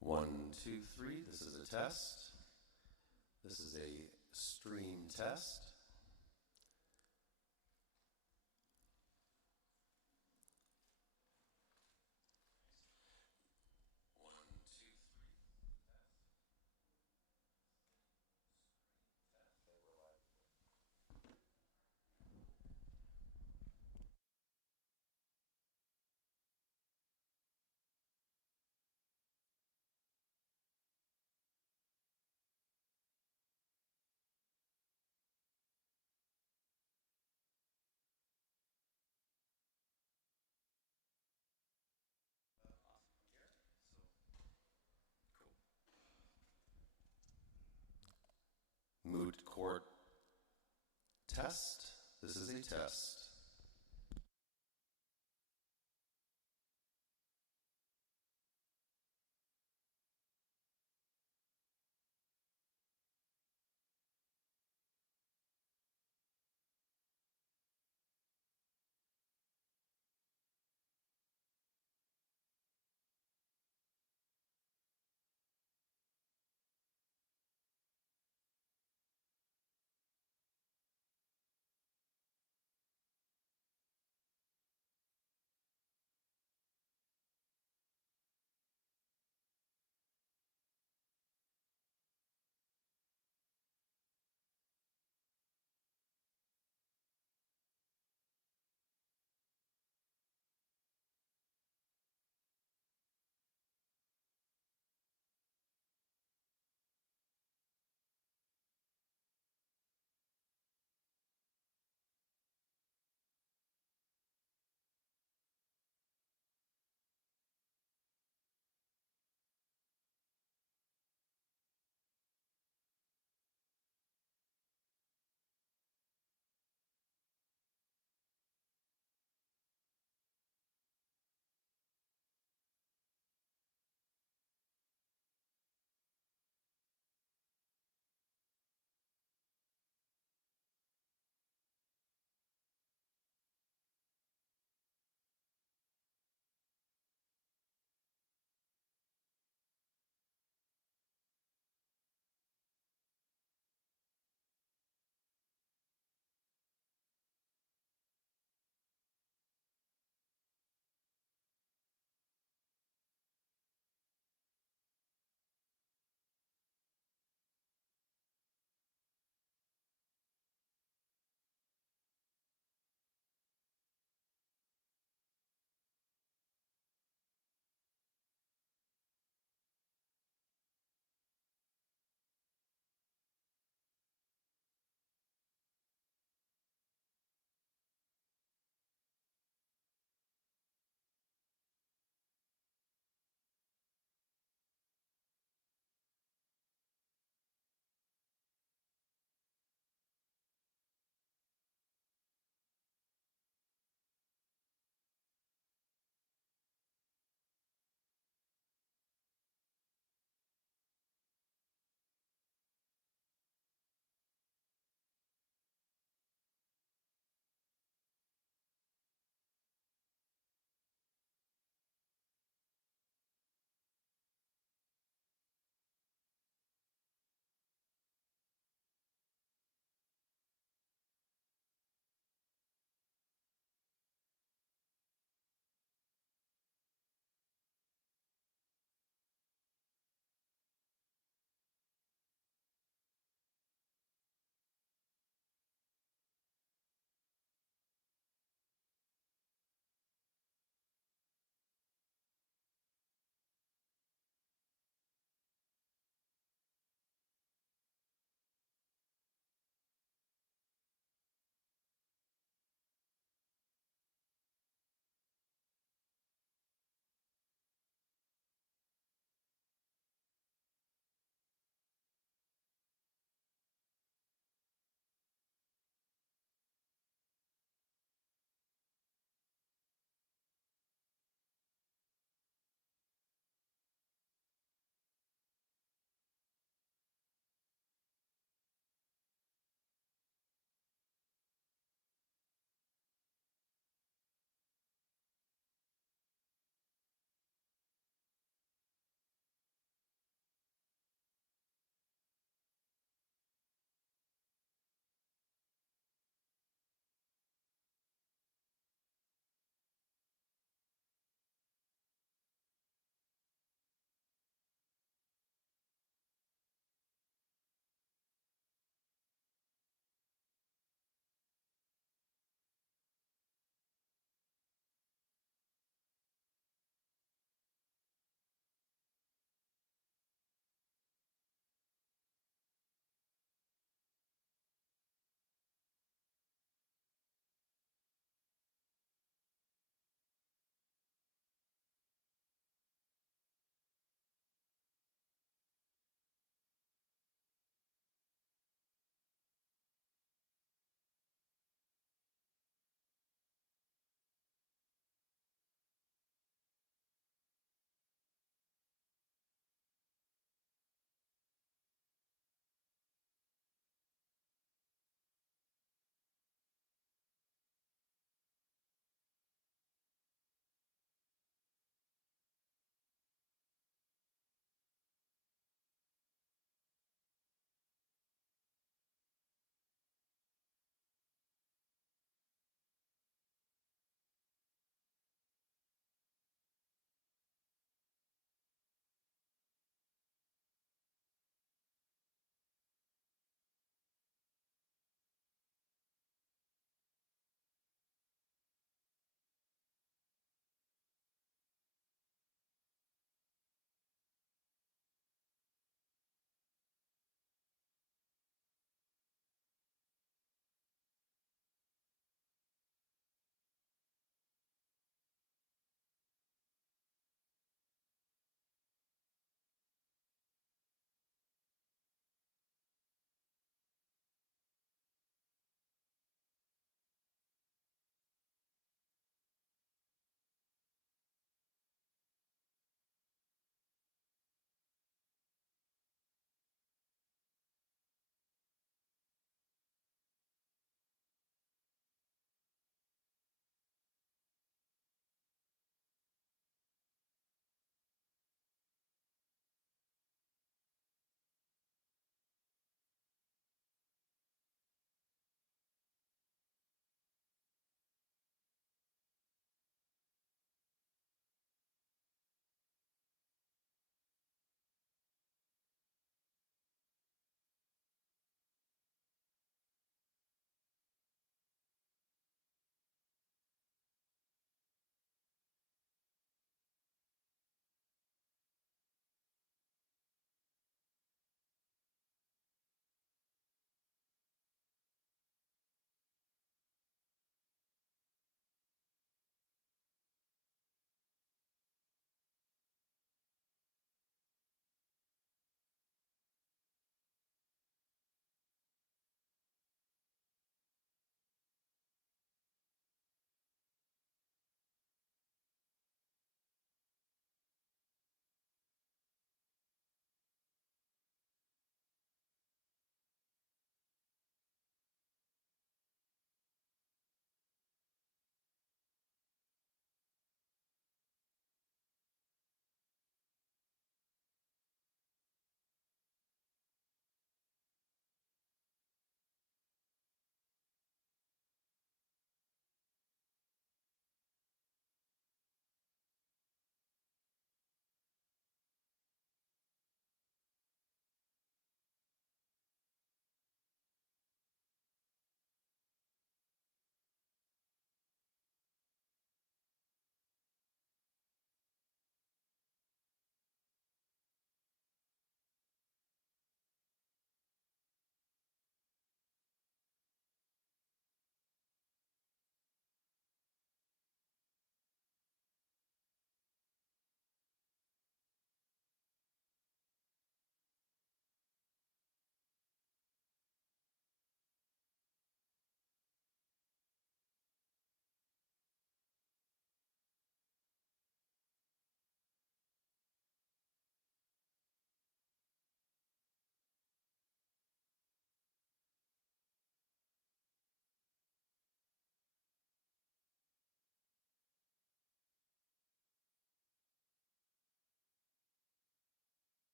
One, two, three. This is a test. This is a stream test. One, two, three. Moot court test. This is a test.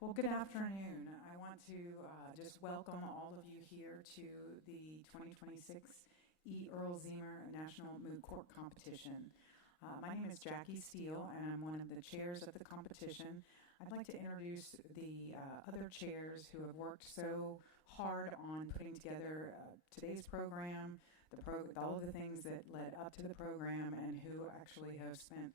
Well, good afternoon. I want to just welcome all of you here to the 2026 Earle Zehmer National Moot Court Competition. My name is Jackie Steele, and I'm one of the chairs of the competition. I'd like to introduce the other chairs who have worked so hard on putting together today's program, all of the things that led up to the program, and who actually have spent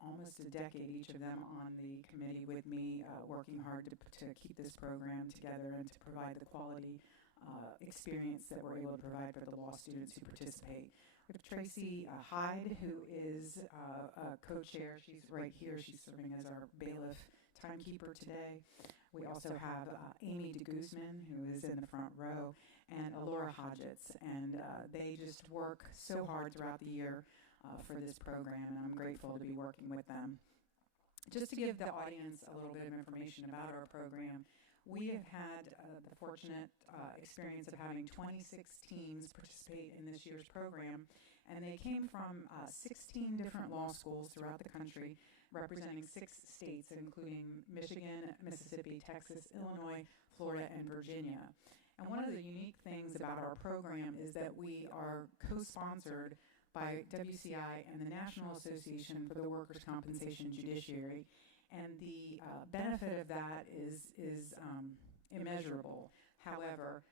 almost a decade, each of them, on the committee with me, working hard to keep this program together and to provide the quality experience that we're able to provide for the law students who participate. We have Tracy Hyde, who is a co-chair. She's right here. She's serving as our bailiff timekeeper today. We also have Amy DeGuzman, who is in the front row, and Alora Hodgetts. And they just work so hard throughout the year for this program, and I'm grateful to be working with them. Just to give the audience a little bit of information about our program, we have had the fortunate experience of having 26 teams participate in this year's program, and they came from 16 different law schools throughout the country, representing 6 states, including Michigan, Mississippi, Texas, Illinois, Florida, and Virginia. And one of the unique things about our program is that we are co-sponsored by WCI and the National Association for the Workers' Compensation Judiciary. And the benefit of that is immeasurable. However,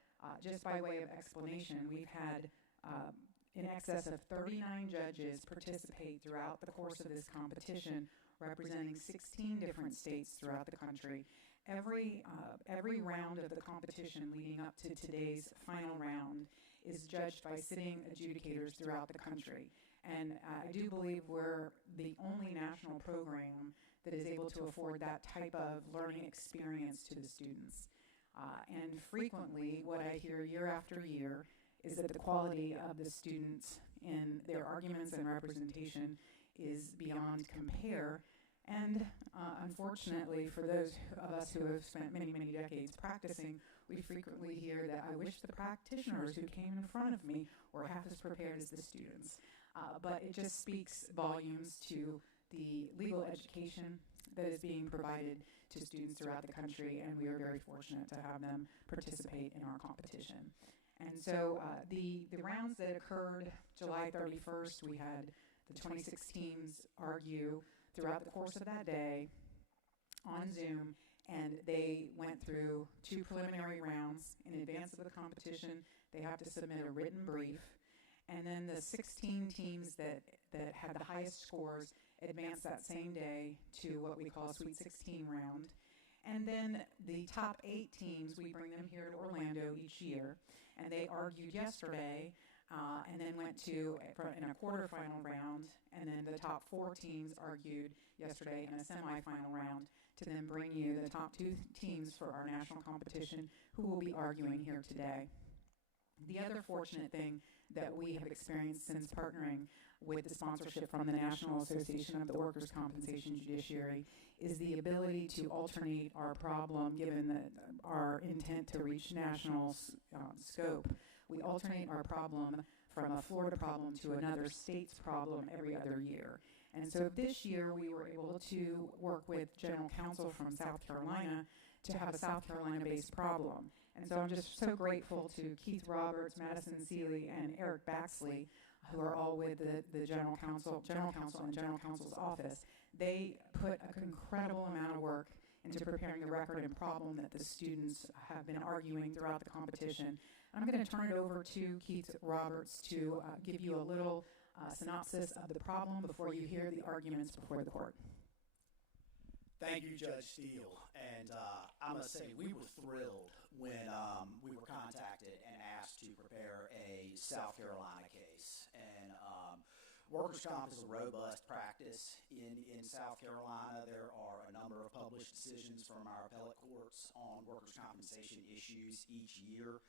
just by way of explanation, we've had in excess of 39 judges participate throughout the course of this competition, representing 16 different states throughout the country. Every round of the competition leading up to today's final round is judged by sitting adjudicators throughout the country. And I do believe we're the only national program that is able to afford that type of learning experience to the students. And frequently, what I hear year after year is that the quality of the students in their arguments and representation is beyond compare. And unfortunately, for those of us who have spent many, many decades practicing, we frequently hear that I wish the practitioners who came in front of me were half as prepared as the students. But it just speaks volumes to the legal education that is being provided to students throughout the country, and we are very fortunate to have them participate in our competition. And so the rounds that occurred July 31st, we had the 26 teams argue throughout the course of that day on Zoom, and they went through 2 preliminary rounds. In advance of the competition, they have to submit a written brief, and then the 16 teams that had the highest scores advanced that same day to what we call a Sweet 16 round. And then the top 8 teams, we bring them here to Orlando each year, and they argued yesterday and then went to in a quarterfinal round, and then the top 4 teams argued yesterday in a semifinal round to then bring you the top 2 teams for our national competition who will be arguing here today. The other fortunate thing that we have experienced since partnering with the sponsorship from the National Association of the Workers' Compensation Judiciary is the ability to alternate our problem, given that our intent to reach national scope. We alternate our problem from a Florida problem to another state's problem every other year. And so this year we were able to work with General Counsel from South Carolina to have a South Carolina-based problem. And so I'm just so grateful to Keith Roberts, Madison Seeley, and Eric Baxley, who are all with the General Counsel and General Counsel's office. They put an incredible amount of work into preparing the record and problem that the students have been arguing throughout the competition. I'm going to turn it over to Keith Roberts to give you a little synopsis of the problem before you hear the arguments before the court. Thank you, Judge Steele. And I must say, we were thrilled when we were contacted and asked to prepare a South Carolina case. And workers' comp is a robust practice in South Carolina. There are a number of published decisions from our appellate courts on workers' compensation issues each year.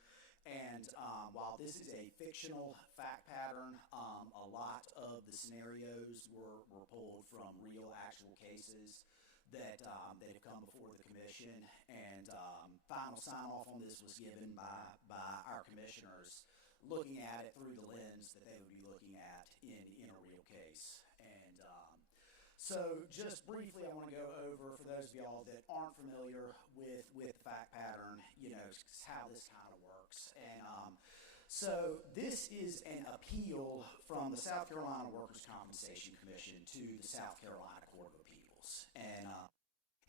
And while this is a fictional fact pattern, a lot of the scenarios were pulled from real, actual cases that have come before the commission, and final sign-off on this was given by our commissioners, looking at it through the lens that they would be looking at in a real case. And So just briefly, I want to go over, for those of y'all that aren't familiar with the fact pattern, how this kind of works. And so this is an appeal from the South Carolina Workers' Compensation Commission to the South Carolina Court of Appeals. And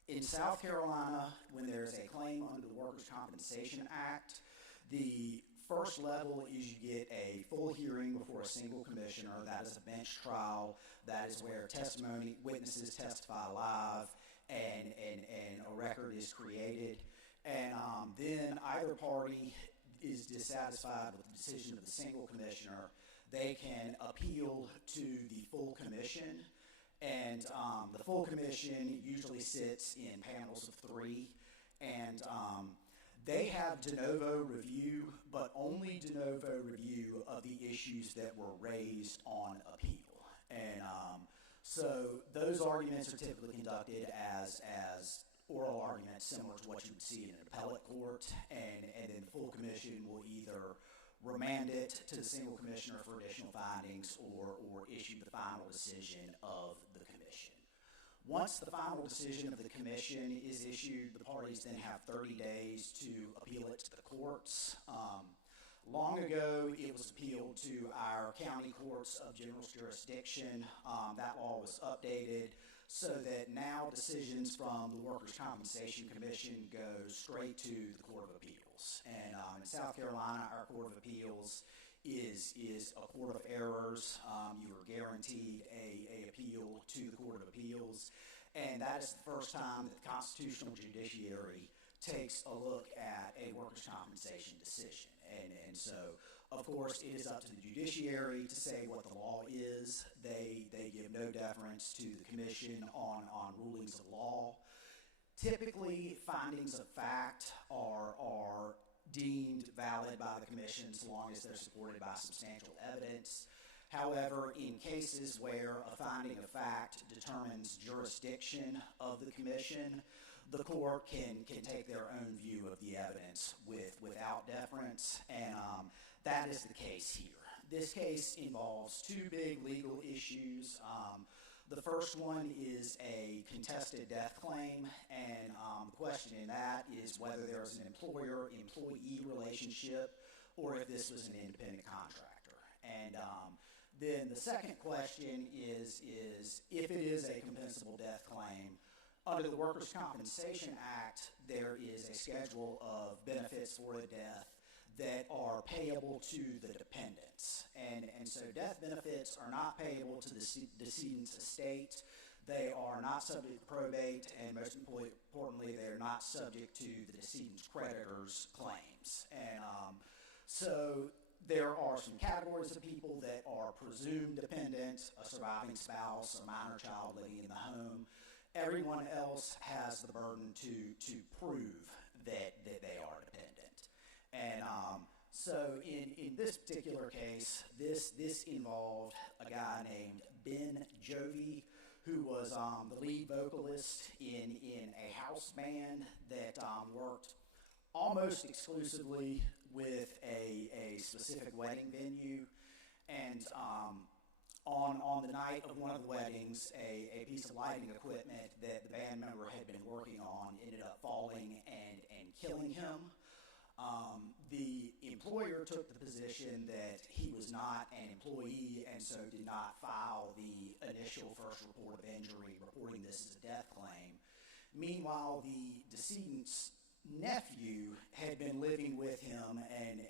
in South Carolina, when there's a claim under the Workers' Compensation Act, the first level is you get a full hearing before a single commissioner. That is a bench trial. That is where witnesses testify live, and a record is created. And then either party is dissatisfied with the decision of the single commissioner. They can appeal to the full commission. And the full commission usually sits in panels of 3. And they have de novo review, but only de novo review of the issues that were raised on appeal. And so those arguments are typically conducted as oral arguments similar to what you would see in an appellate court, and then the full commission will either remand it to the single commissioner for additional findings or issue the final decision of the commission. Once the final decision of the commission is issued, the parties then have 30 days to appeal it to the courts. Long ago, it was appealed to our county courts of general jurisdiction. That law was updated so that now decisions from the Workers' Compensation Commission go straight to the Court of Appeals. And in South Carolina, our Court of Appeals is a court of errors. You are guaranteed a appeal to the Court of Appeals, and that is the first time that the constitutional judiciary takes a look at a workers' compensation decision. And so, of course, it is up to the judiciary to say what the law is. They give no deference to the commission on rulings of law. Typically, findings of fact are deemed valid by the commission so long as they're supported by substantial evidence. However, in cases where a finding of fact determines jurisdiction of the commission, the court can take their own view of the evidence without deference, and that is the case here. This case involves 2 big legal issues. The first one is a contested death claim, and the question in that is whether there's an employer-employee relationship or if this was an independent contractor. And then the second question is if it is a compensable death claim, under the Workers' Compensation Act, there is a schedule of benefits for a death that are payable to the dependents. And so death benefits are not payable to the decedent's estate. They are not subject to probate, and most importantly, they are not subject to the decedent's creditors' claims. And so there are some categories of people that are presumed dependents: a surviving spouse, a minor child living in the home. Everyone else has the burden to prove that they are dependent. And so in this particular case, this involved a guy named Ben Jovi, who was the lead vocalist in a house band that worked almost exclusively with a specific wedding venue. And on the night of one of the weddings, a piece of lighting equipment that the band member had been working on ended up falling and killing him. The employer took the position that he was not an employee and so did not file the initial first report of injury, reporting this as a death claim. Meanwhile, the decedent's nephew had been living with him and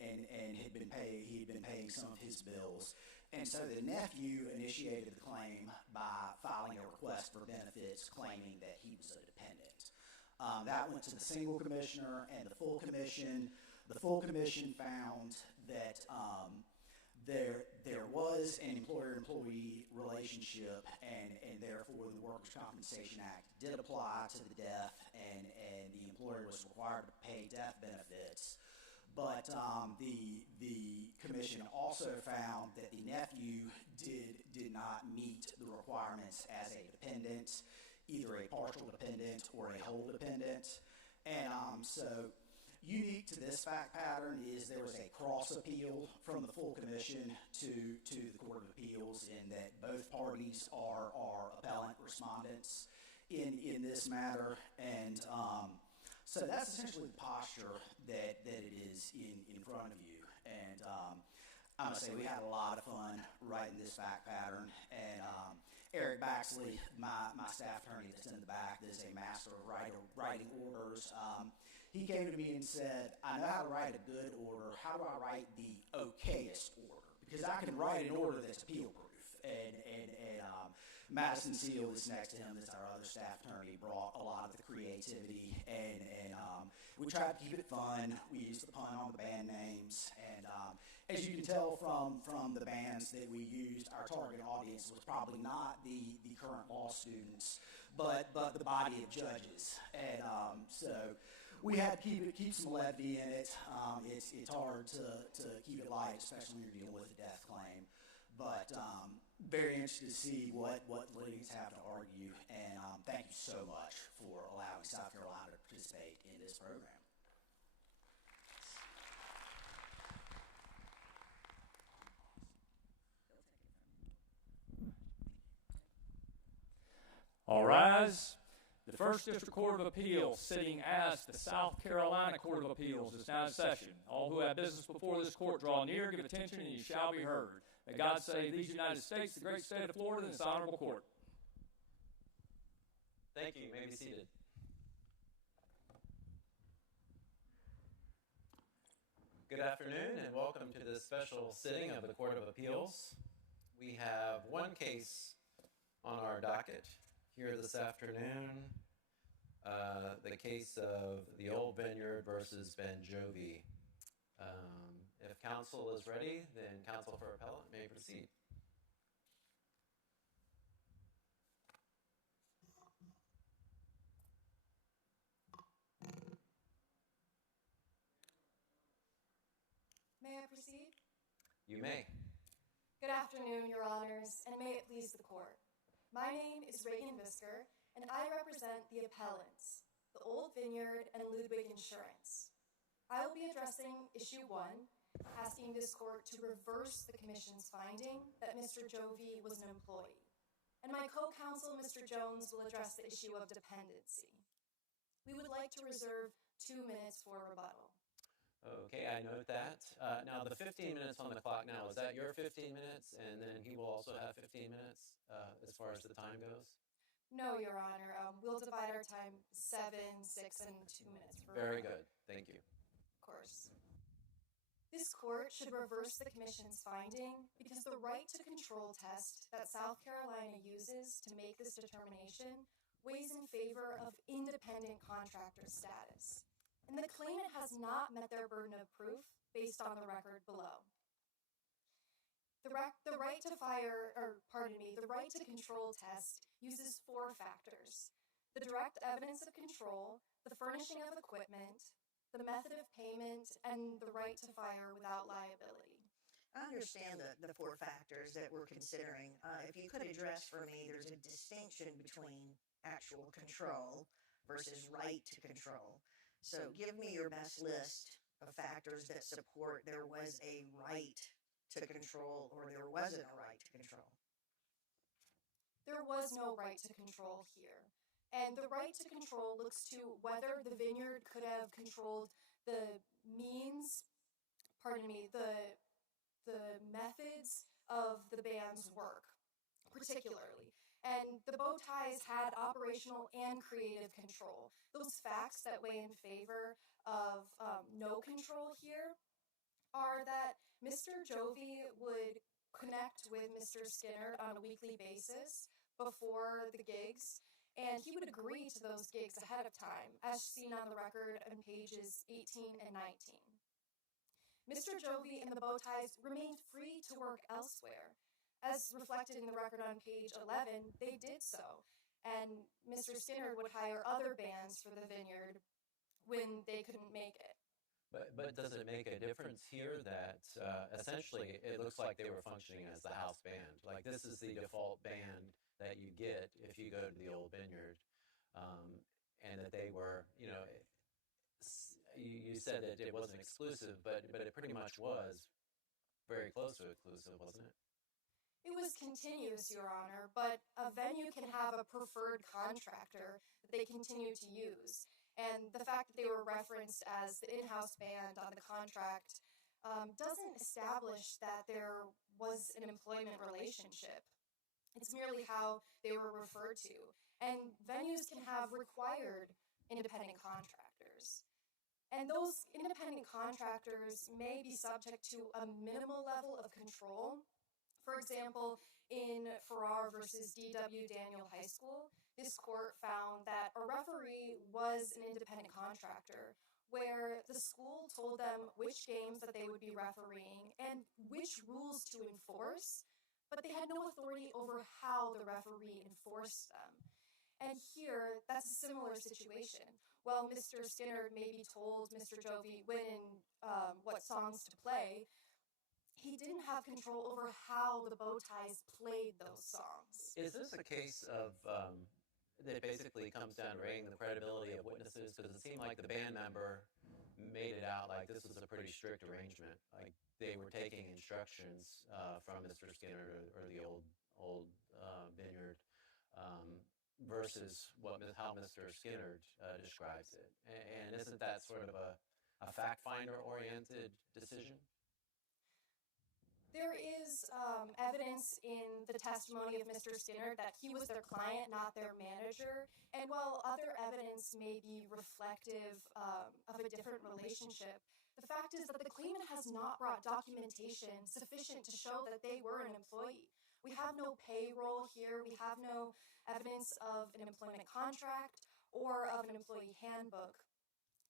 he had been paying some of his bills. And so the nephew initiated the claim by filing a request for benefits, claiming that he was a dependent. That went to the single commissioner and the full commission. The full commission found that there was an employer-employee relationship, and therefore the Workers' Compensation Act did apply to the death, and the employer was required to pay death benefits. But the commission also found that the nephew did not meet the requirements as a dependent, either a partial dependent or a whole dependent. And so unique to this fact pattern is there was a cross appeal from the full commission to the Court of Appeals, in that both parties are appellant respondents in this matter, and so that's essentially the posture that it is in front of you. And I'm gonna say we had a lot of fun writing this fact pattern, and Eric Baxley, my staff attorney that's in the back, that is a master of writing orders. He came to me and said, I know how to write a good order. How do I write the okayest order? Because I can write an order that's appeal proof. And Madison Seal is next to him, that's our other staff attorney, brought a lot of the creativity. And we tried to keep it fun. We used the pun on the band names. And as you can tell from the bands that we used, our target audience was probably not the current law students, but the body of judges. And so we had to keep some levity in it. It's hard to keep it light, especially when you're dealing with a death claim. But very interested to see what litigants have to argue. And thank you so much for allowing South Carolina to participate in this program. All rise. The First District Court of Appeals, sitting as the South Carolina Court of Appeals, is now in session. All who have business before this court draw near, give attention, and you shall be heard. May God save these United States, the great state of Florida, and this honorable court. Thank you. You may be seated. Good afternoon, and welcome to this special sitting of the Court of Appeals. We have one case on our docket here this afternoon, the case of the Old Vineyard versus Ben Jovi. If counsel is ready, then counsel for appellant may proceed. May I proceed? You may. Good afternoon, Your Honors, and may it please the Court. My name is Reagan Visker, and I represent the appellants, the Old Vineyard and Ludwig Insurance. I will be addressing Issue 1, asking this Court to reverse the Commission's finding that Mr. Jovi was an employee. And my co-counsel, Mr. Jones, will address the issue of dependency. We would like to reserve 2 minutes for rebuttal. Okay, I note that. Now, the 15 minutes on the clock now, is that your 15 minutes? And then he will also have 15 minutes as far as the time goes? No, Your Honor. We'll divide our time 7, 6, and 2 minutes. Very good. Thank you. Of course. This court should reverse the Commission's finding because the right to control test that South Carolina uses to make this determination weighs in favor of independent contractor status. And the claimant has not met their burden of proof based on the record below. The right to control test uses 4 factors: the direct evidence of control, the furnishing of equipment, the method of payment, and the right to fire without liability. I understand the 4 factors that we're considering. If you could address for me, there's a distinction between actual control versus right to control. So give me your best list of factors that support there was a right to control or there wasn't a right to control. There was no right to control here. And the right to control looks to whether the vineyard could have controlled the means, the methods of the band's work, particularly. And the bow ties had operational and creative control. Those facts that weigh in favor of no control here are that Mr. Jovi would connect with Mr. Skinner on a weekly basis before the gigs, and he would agree to those gigs ahead of time, as seen on the record on pages 18 and 19. Mr. Jovi and the bow ties remained free to work elsewhere. As reflected in the record on page 11, they did so, and Mr. Skinner would hire other bands for the vineyard when they couldn't make it. But does it make a difference here that essentially it looks like they were functioning as the house band? Like this is the default band that you get if you go to the Old Vineyard, and that they were, you said that it wasn't exclusive, but it pretty much was very close to exclusive, wasn't it? It was continuous, Your Honor, but a venue can have a preferred contractor that they continue to use. And the fact that they were referenced as the in-house band on the contract doesn't establish that there was an employment relationship. It's merely how they were referred to. And venues can have required independent contractors. And those independent contractors may be subject to a minimal level of control. For example, in Farrar versus D.W. Daniel High School, this court found that a referee was an independent contractor, where the school told them which games that they would be refereeing and which rules to enforce, but they had no authority over how the referee enforced them. And here, that's a similar situation. While Mr. Skinner maybe told Mr. Jovi when what songs to play, he didn't have control over how the bow ties played those songs. Is this a case of that basically comes down to rating the credibility of witnesses? Because it seemed like the band member made it out like this was a pretty strict arrangement. Like they were taking instructions from Mr. Skinner or the old vineyard versus how Mr. Skinner describes it. And isn't that sort of a fact finder oriented decision? There is evidence in the testimony of Mr. Skinner that he was their client, not their manager. And while other evidence may be reflective of a different relationship, the fact is that the claimant has not brought documentation sufficient to show that they were an employee. We have no payroll here. We have no evidence of an employment contract or of an employee handbook.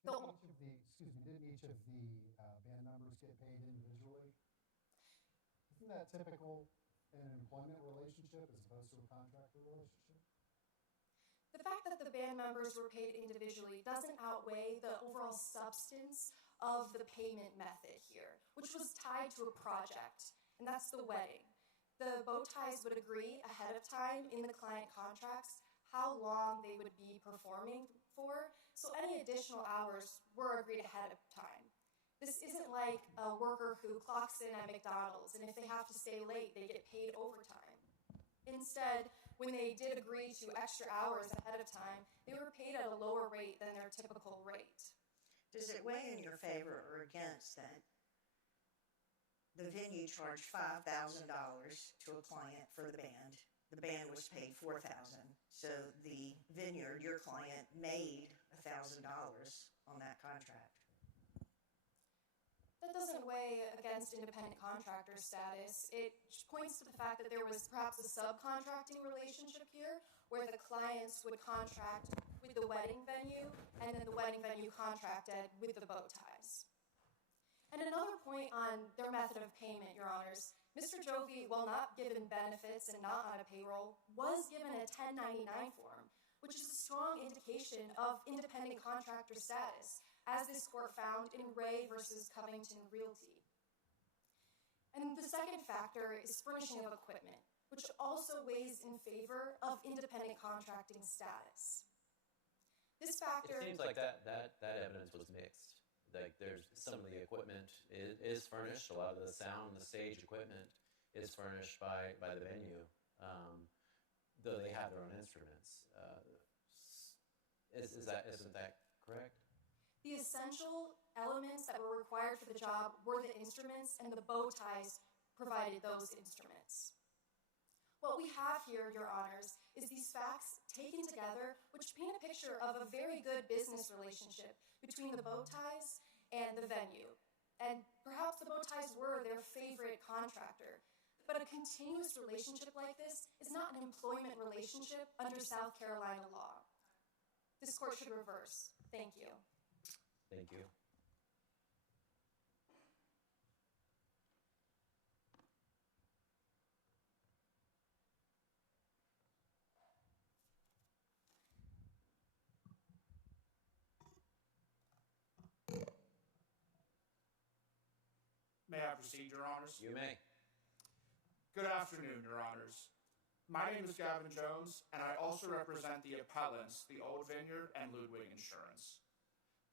Didn't each of the band members get paid individually? Isn't that typical in an employment relationship as opposed to a contractor relationship? The fact that the band members were paid individually doesn't outweigh the overall substance of the payment method here, which was tied to a project, and that's the wedding. The bow ties would agree ahead of time in the client contracts how long they would be performing for, so any additional hours were agreed ahead of time. This isn't like a worker who clocks in at McDonald's, and if they have to stay late, they get paid overtime. Instead, when they did agree to extra hours ahead of time, they were paid at a lower rate than their typical rate. Does it weigh in your favor or against that the venue charged $5,000 to a client for the band? The band was paid $4,000. So the vineyard, your client, made $1,000 on that contract. That doesn't weigh against independent contractor status. It points to the fact that there was perhaps a subcontracting relationship here, where the clients would contract with the wedding venue, and then the wedding venue contracted with the bow ties. And another point on their method of payment, Your Honors, Mr. Jovi, while not given benefits and not on a payroll, was given a 1099 form, which is a strong indication of independent contractor status, as this court found in Ray versus Covington Realty. And the second factor is furnishing of equipment, which also weighs in favor of independent contracting status. This factor... It seems like that evidence was mixed. Like there's some of the equipment is furnished. A lot of the sound, the stage equipment is furnished by the venue, though they have their own instruments. Isn't that correct? The essential elements that were required for the job were the instruments, and the bow ties provided those instruments. What we have here, Your Honors, is these facts taken together, which paint a picture of a very good business relationship between the bow ties and the venue. And perhaps the bow ties were their favorite contractor. But a continuous relationship like this is not an employment relationship under South Carolina law. This court should reverse. Thank you. Thank you. May I proceed, Your Honors? You may. Good afternoon, Your Honors. My name is Gavin Jones, and I also represent the appellants, the Old Vineyard and Ludwig Insurance.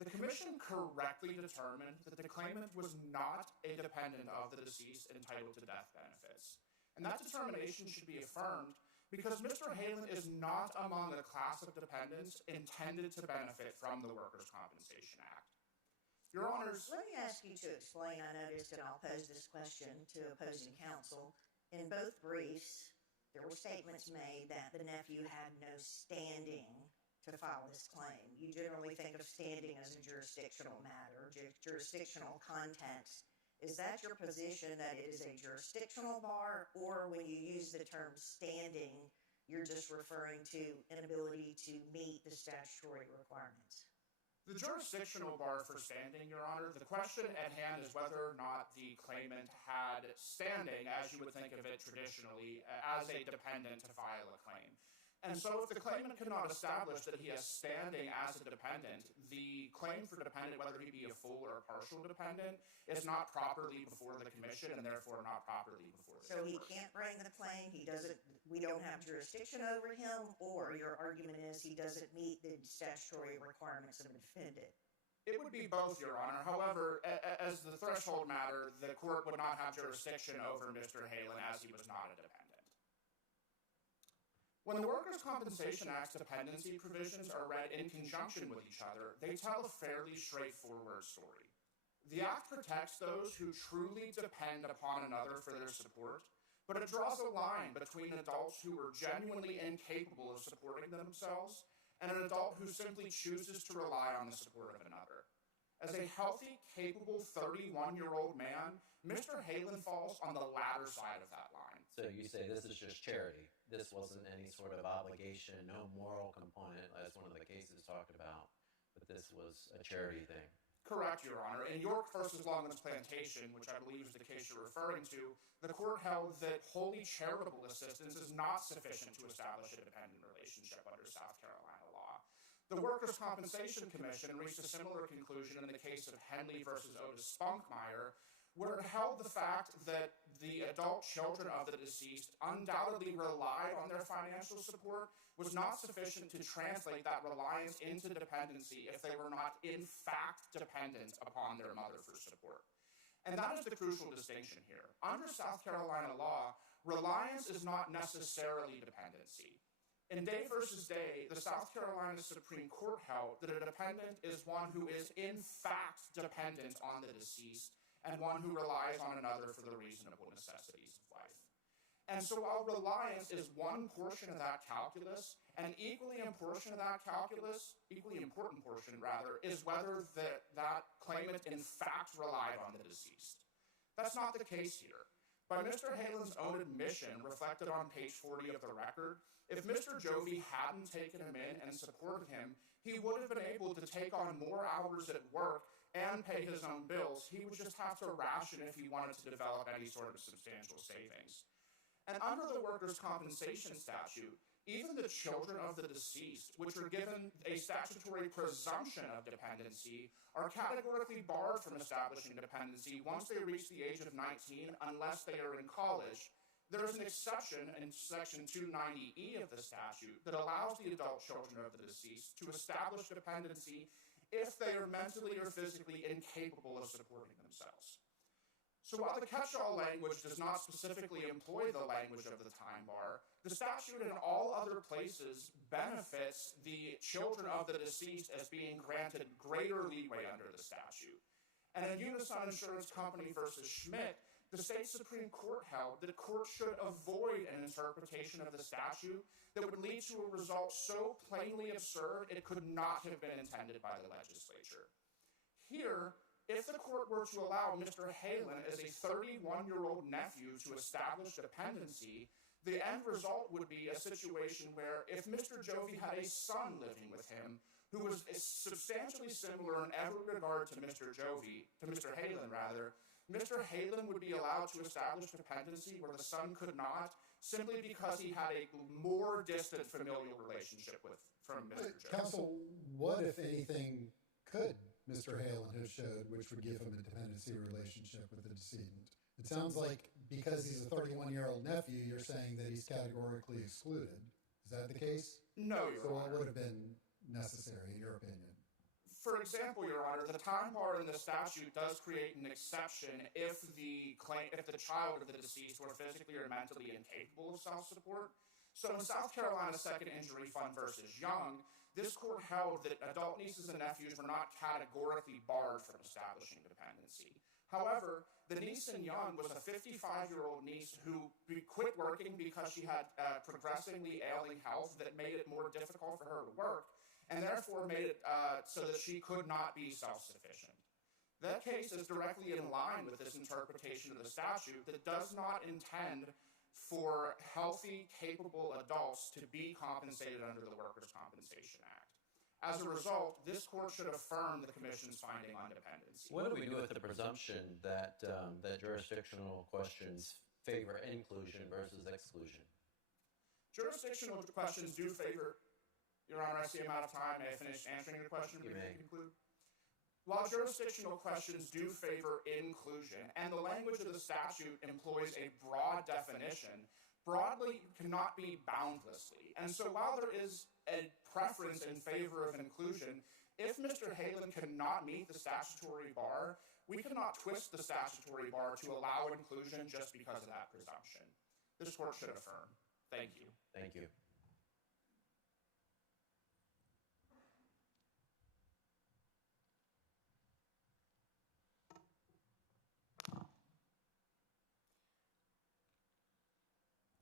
The Commission correctly determined that the claimant was not a dependent of the deceased entitled to death benefits. And that determination should be affirmed because Mr. Halen is not among a class of dependents intended to benefit from the Workers' Compensation Act. Your Honors, Let me ask you to explain, I noticed, and I'll pose this question to opposing counsel. In both briefs, there were statements made that the nephew had no standing to file this claim. You generally think of standing as a jurisdictional matter, jurisdictional context. Is that your position, that it is a jurisdictional bar, or when you use the term standing, you're just referring to inability to meet the statutory requirements? the jurisdictional bar for standing, Your Honor, the question at hand is whether or not the claimant had standing, as you would think of it traditionally, as a dependent to file a claim. And so if the claimant cannot establish that he has standing as a dependent, the claim for dependent, whether he be a full or partial dependent, is not properly before the commission and therefore not properly before the So he court. can't bring the claim, we don't have jurisdiction over him, or your argument is he doesn't meet the statutory requirements of a defendant? It would be both, Your Honor. However, as the threshold matter, the court would not have jurisdiction over Mr. Halen as he was not a dependent. When the Workers' Compensation Act's dependency provisions are read in conjunction with each other, they tell a fairly straightforward story. The Act protects those who truly depend upon another for their support, but it draws a line between adults who are genuinely incapable of supporting themselves and an adult who simply chooses to rely on the support of another. As a healthy, capable 31-year-old man, Mr. Halen falls on the latter side of that line. So you say this is just charity. This wasn't any sort of obligation, no moral component, as one of the cases talked about, but this was a charity thing. Correct, Your Honor. In York versus Longman's Plantation, which I believe is the case you're referring to, the court held that wholly charitable assistance is not sufficient to establish a dependent relationship under South Carolina law. The Workers' Compensation Commission reached a similar conclusion in the case of Henley versus Otis Spunkmeyer, where it held the fact that the adult children of the deceased undoubtedly relied on their financial support was not sufficient to translate that reliance into dependency if they were not in fact dependent upon their mother for support. And that is the crucial distinction here. Under South Carolina law, reliance is not necessarily dependency. In Day versus Day, the South Carolina Supreme Court held that a dependent is one who is in fact dependent on the deceased and one who relies on another for the reasonable necessities of life. And so while reliance is one portion of that calculus, an equally important portion is whether that claimant in fact relied on the deceased. That's not the case here. By Mr. Halen's own admission, reflected on page 40 of the record, if Mr. Jovey hadn't taken him in and supported him, he would have been able to take on more hours at work and pay his own bills. He would just have to ration if he wanted to develop any sort of substantial savings. And under the Workers' Compensation Statute, even the children of the deceased, which are given a statutory presumption of dependency, are categorically barred from establishing dependency once they reach the age of 19 unless they are in college. There is an exception in Section 290E of the statute that allows the adult children of the deceased to establish dependency if they are mentally or physically incapable of supporting themselves. So while the catch-all language does not specifically employ the language of the time bar, the statute in all other places benefits the children of the deceased as being granted greater leeway under the statute. And in Unison Insurance Company versus Schmidt, the state Supreme Court held that courts should avoid an interpretation of the statute that would lead to a result so plainly absurd it could not have been intended by the legislature. Here, if the court were to allow Mr. Halen as a 31-year-old nephew to establish dependency, the end result would be a situation where if Mr. Jovey had a son living with him who was substantially similar in every regard to Mr. Halen, Mr. Halen would be allowed to establish dependency where the son could not, simply because he had a more distant familial relationship from Mr. Jovey. Counsel, what, if anything, could Mr. Halen have showed which would give him a dependency relationship with the decedent? It sounds like because he's a 31-year-old nephew, you're saying that he's categorically excluded. Is that the case? No, Your So Honor. what would have been necessary, in your opinion? For example, Your Honor, the time bar in the statute does create an exception if the child of the deceased were physically or mentally incapable of self-support. So in South Carolina's Second Injury Fund versus Young, this court held that adult nieces and nephews were not categorically barred from establishing dependency. However, the niece in Young was a 55-year-old niece who quit working because she had progressively ailing health that made it more difficult for her to work, and therefore made it so that she could not be self-sufficient. That case is directly in line with this interpretation of the statute that does not intend for healthy, capable adults to be compensated under the Workers' Compensation Act. As a result, this court should affirm the Commission's finding on dependency. What do we do with the presumption that that jurisdictional questions favor inclusion versus exclusion? Jurisdictional questions do favor. Your Honor, I see I'm out of time. May I finish answering your question? You may. Conclude? While jurisdictional questions do favor inclusion, and the language of the statute employs a broad definition, broadly cannot be boundlessly. And so while there is a preference in favor of inclusion, if Mr. Halen cannot meet the statutory bar, we cannot twist the statutory bar to allow inclusion just because of that presumption. This court should affirm. Thank you. Thank you.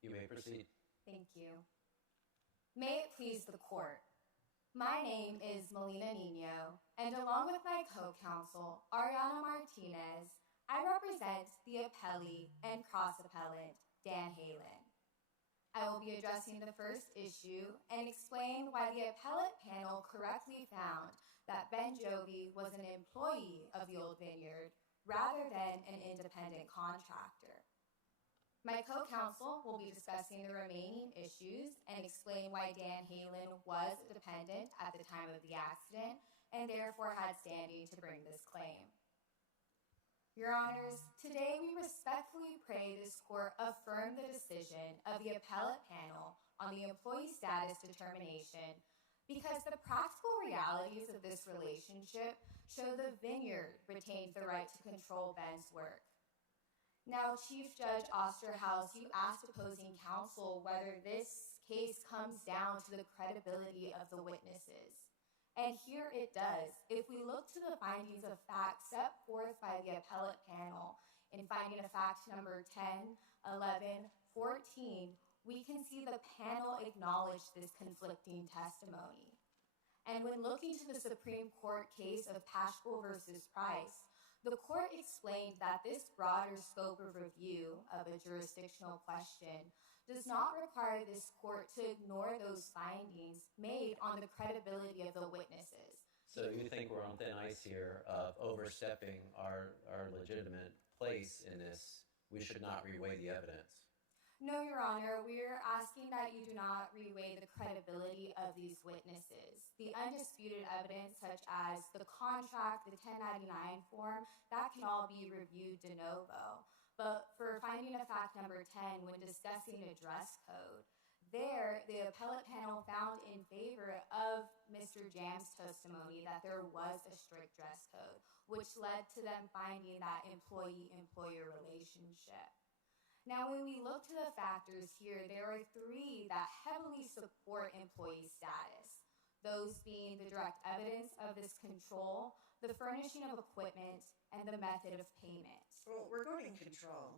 You may proceed. Thank you. May it please the court. My name is Melina Nino, and along with my co-counsel, Ariana Martinez, I represent the appellee and cross-appellant, Dan Halen. I will be addressing the first issue and explain why the appellate panel correctly found that Ben Jovi was an employee of the Old Vineyard rather than an independent contractor. My co-counsel will be discussing the remaining issues and explain why Dan Halen was a dependent at the time of the accident and therefore had standing to bring this claim. Your Honors, today we respectfully pray this court affirm the decision of the appellate panel on the employee status determination because the practical realities of this relationship show the vineyard retained the right to control Ben's work. Now, Chief Judge Osterhaus, you asked opposing counsel whether this case comes down to the credibility of the witnesses. And here it does. If we look to the findings of fact set forth by the appellate panel in finding of fact number 10, 11, 14, we can see the panel acknowledge this conflicting testimony. And when looking to the Supreme Court case of Paschal versus Price, the court explained that this broader scope of review of a jurisdictional question does not require this court to ignore those findings made on the credibility of the witnesses. So you think we're on thin ice here of overstepping our legitimate place in this? We should not reweigh the evidence. No, Your Honor, we're asking that you do not reweigh the credibility of these witnesses. The undisputed evidence, such as the contract, the 1099 form, that can all be reviewed de novo. But for finding of fact number 10, when discussing a dress code, there, the appellate panel found in favor of Mr. Jam's testimony that there was a strict dress code, which led to them finding that employee-employer relationship. Now, when we look to the factors here, there are three that heavily support employee status. Those being the direct evidence of this control, the furnishing of equipment, and the method of payment. Well, regarding control,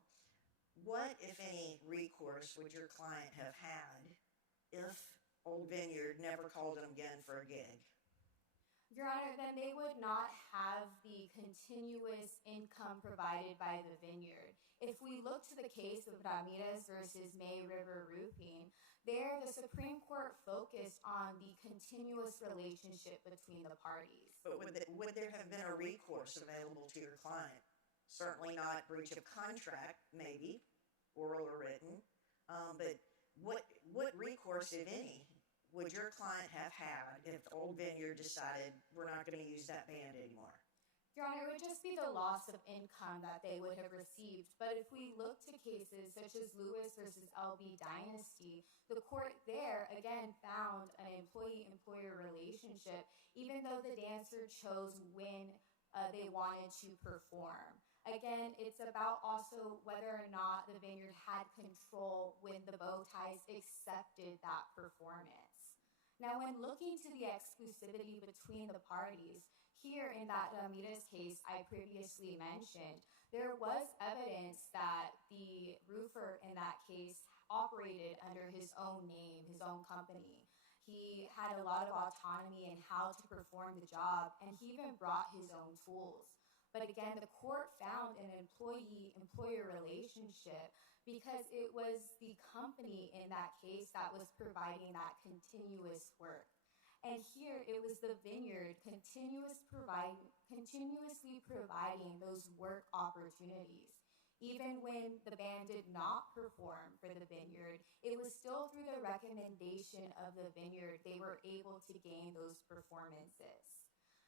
what, if any, recourse would your client have had if Old Vineyard never called him again for a gig? Your Honor, then they would not have the continuous income provided by the vineyard. If we look to the case of Ramirez versus May River Roofing, there the Supreme Court focused on the continuous relationship between the parties. But would there have been a recourse available to your client? Certainly not breach of contract, maybe, oral or written. But what recourse, if any, would your client have had if Old Vineyard decided we're not going to use that band anymore? Your Honor, it would just be the loss of income that they would have received. But if we look to cases such as Lewis versus LB Dynasty, the court there, again, found an employee-employer relationship even though the dancer chose when they wanted to perform. Again, it's about also whether or not the vineyard had control when the bow ties accepted that performance. Now, when looking to the exclusivity between the parties, here in that Ramirez case I previously mentioned, there was evidence that the roofer in that case operated under his own name, his own company. He had a lot of autonomy in how to perform the job, and he even brought his own tools. But again, the court found an employee-employer relationship because it was the company in that case that was providing that continuous work. And here it was the vineyard continuously providing those work opportunities. Even when the band did not perform for the vineyard, it was still through the recommendation of the vineyard they were able to gain those performances.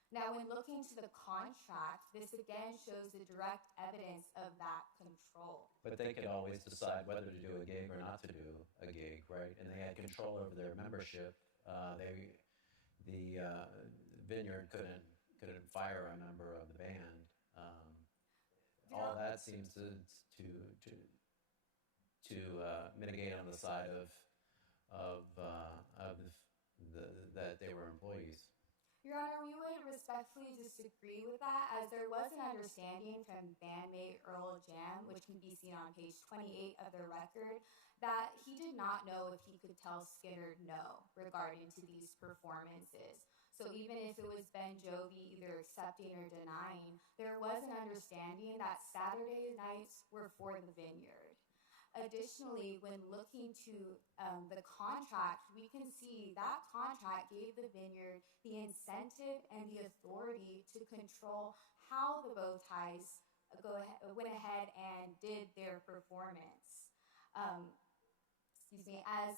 Now, when looking to the contract, this again shows the direct evidence of that control. But they could always decide whether to do a gig or not to do a gig, right? And they had control over their membership. The vineyard couldn't fire a member of the band. All that seems to mitigate on the side of that they were employees. Your Honor, we would respectfully disagree with that, as there was an understanding from bandmate Earle Jam, which can be seen on page 28 of the record, that he did not know if he could tell Skinner no regarding to these performances. So even if it was Ben Jovi either accepting or denying, there was an understanding that Saturday nights were for the vineyard. Additionally, when looking to the contract, we can see that contract gave the vineyard the incentive and the authority to control how the bow ties went ahead and did their performance. As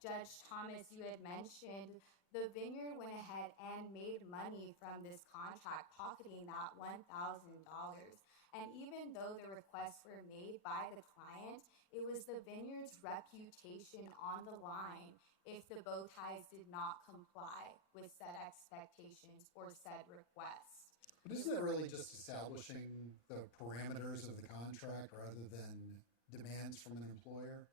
Judge Thomas, you had mentioned, the vineyard went ahead and made money from this contract, pocketing that $1,000. And even though the requests were made by the client, it was the vineyard's reputation on the line if the bow ties did not comply with said expectations or said requests. But isn't that really just establishing the parameters of the contract rather than demands from an employer?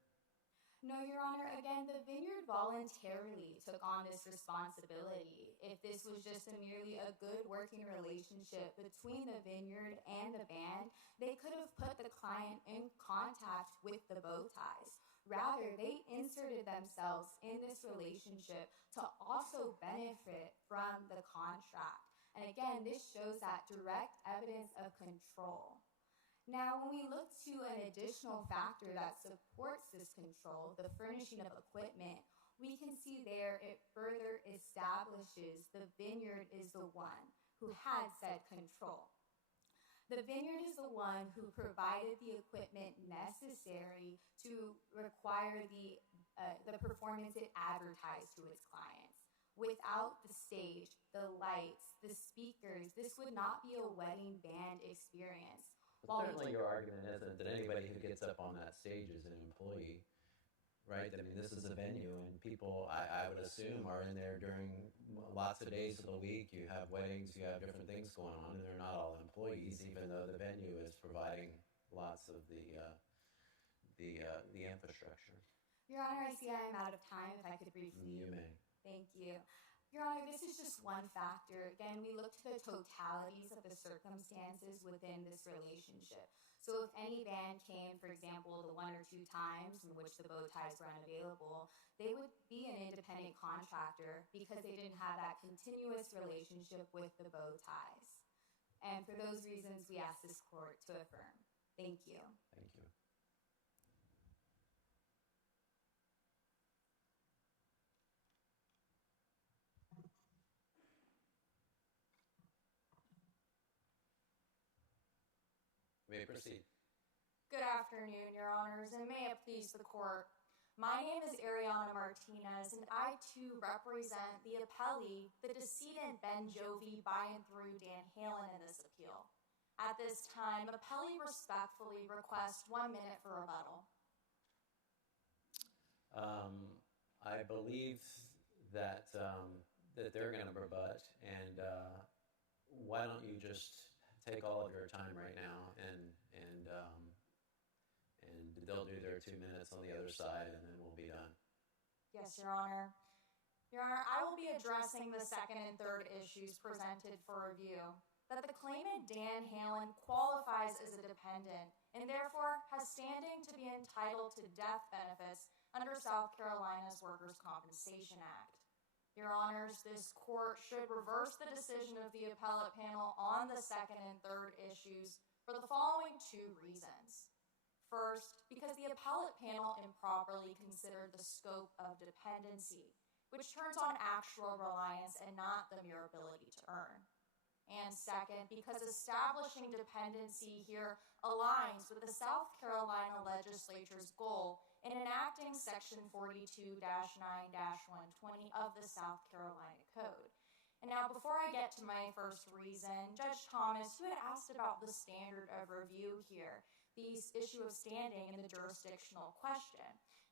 No, Your Honor. Again, the vineyard voluntarily took on this responsibility. If this was just merely a good working relationship between the vineyard and the band, they could have put the client in contact with the bow ties. Rather, they inserted themselves in this relationship to also benefit from the contract. And again, this shows that direct evidence of control. Now, when we look to an additional factor that supports this control, the furnishing of equipment, we can see there it further establishes the vineyard is the one who had said control. The vineyard is the one who provided the equipment necessary to require the performance it advertised to its clients. Without the stage, the lights, the speakers, this would not be a wedding band experience. But certainly your argument isn't that anybody who gets up on that stage is an employee, right? I mean, this is a venue, and people, I would assume, are in there during lots of days of the week. You have weddings, you have different things going on, and they're not all employees, even though the venue is providing lots of the infrastructure. Your Honor, I see I am out of time. If I could briefly... You may. Thank you. Your Honor, this is just one factor. Again, we look to the totalities of the circumstances within this relationship. So if any band came, for example, the one or two times in which the bow ties were unavailable, they would be an independent contractor because they didn't have that continuous relationship with the bow ties. And for those reasons, we ask this court to affirm. Thank you. Thank you. May proceed. Good afternoon, Your Honors, and may it please the court. My name is Ariana Martinez, and I too represent the appellee, the decedent Ben Jovi, by and through Dan Halen in this appeal. At this time, appellee respectfully requests 1 minute for rebuttal. I believe that that they're going to rebut, and why don't you just take all of your time right now, and they'll do their 2 minutes on the other side, and then we'll be done. Yes, Your Honor. Your Honor, I will be addressing the second and third issues presented for review. That the claimant, Dan Halen, qualifies as a dependent and therefore has standing to be entitled to death benefits under South Carolina's Workers' Compensation Act. Your Honors, this court should reverse the decision of the appellate panel on the second and third issues for the following 2 reasons. First, because the appellate panel improperly considered the scope of dependency, which turns on actual reliance and not the mere ability to earn. And second, because establishing dependency here aligns with the South Carolina legislature's goal in enacting Section 42-9-120 of the South Carolina Code. And now, before I get to my first reason, Judge Thomas, you had asked about the standard of review here, the issue of standing and the jurisdictional question.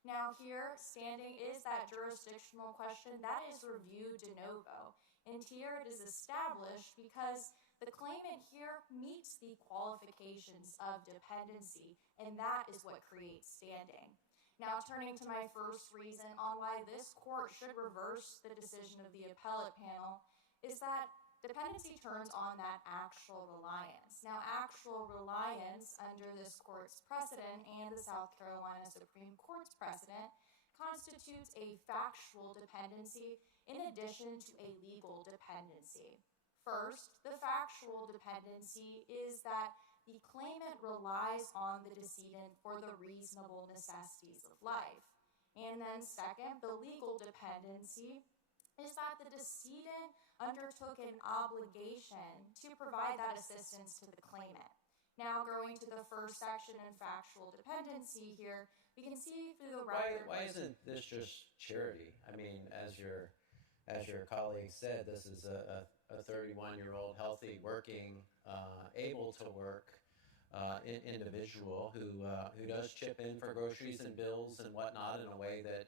Now here, standing is that jurisdictional question that is reviewed de novo. And here it is established because the claimant here meets the qualifications of dependency, and that is what creates standing. Now, turning to my first reason on why this court should reverse the decision of the appellate panel is that dependency turns on that actual reliance. Now, actual reliance under this court's precedent and the South Carolina Supreme Court's precedent constitutes a factual dependency in addition to a legal dependency. First, the factual dependency is that the claimant relies on the decedent for the reasonable necessities of life. And then second, the legal dependency is that the decedent undertook an obligation to provide that assistance to the claimant. Now, going to the first section in factual dependency here, we can see through the record... Why isn't this just charity? I mean, as your colleague said, this is a 31-year-old healthy, working, able to work individual who does chip in for groceries and bills and whatnot in a way that